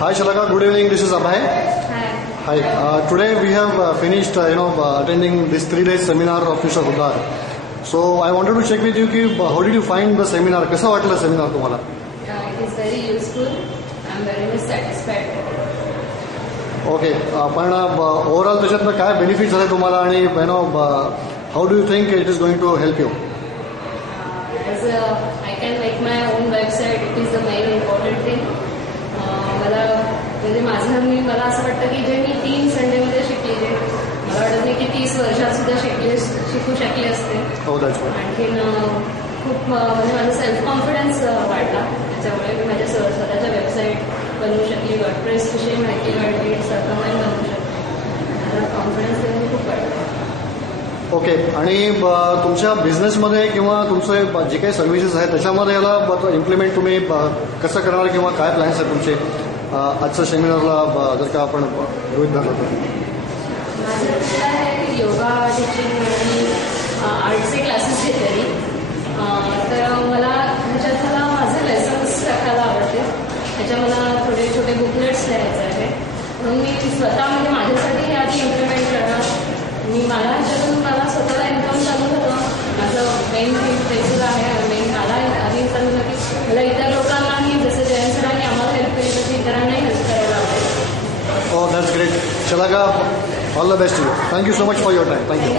Hi Shalaka, good evening. This is Abhay. Hi. Hi. Today we have finished, attending this 3 days seminar of Mr. Hudar. So I wanted to check with you, how did you find the seminar? कसा वाटला seminar तुम्हाला? It is very useful. I am very much satisfied. Okay. पण overall त्याच्यातनं काय benefit झाले तुम्हाला आणि how do you think it is going to help you? As I can make my own website, it is the main important thing. मला असं वाटतं की जे मी 3 संडेमध्ये शिकले ते मला वाटत नाही की 30 वर्षात सुद्धा शिकू शकले असते. आणखीन खूप म्हणजे माझा सेल्फ कॉन्फिडन्स वाढला. त्याच्यामुळे मी माझ्या स्वतःच्या वेबसाईट बनवू शकली, वर्डप्रेस विषयी माहिती काढली, सर्कमाइन बनवू शकली. माझा कॉन्फिडन्स लेवल खूप वाढला. ओके. आणि तुमच्या बिझनेसमध्ये किंवा तुमचे जे काही सर्व्हिसेस आहेत त्याच्यामध्ये याला इम्प्लिमेंट तुम्ही कसं करणार किंवा काय प्लॅन्स आहेत तुमचे आजच्या सेमिनारला जर का आपण गृहीत धरलं तर? माझं आहे योगा टीचिंग आणि आर्टचे क्लासेस घेतलेली. तर मला माझे लेसन्स टाकायला आवडते. त्याच्या मला थोडे छोटे बुकलेट्स लिहायचे आहे. म्हणून मी स्वतः म्हणजे माझ्यासाठी हे आधी इम्प्लिमेंट करणार. ह्याच्यातून मला स्वतःला इन्कम चालू झालं. माझं मेन फेसेस आहे. मला आधी चालू झालं की मला इतर लोकांनाही जसं जयंत सरांनी आम्हाला हेल्प केली तशी इतरांनाही हेल्प करायला आवडेल. Oh, that's great. Shalaka, all the best to you. Thank you so much for your time. Thank you.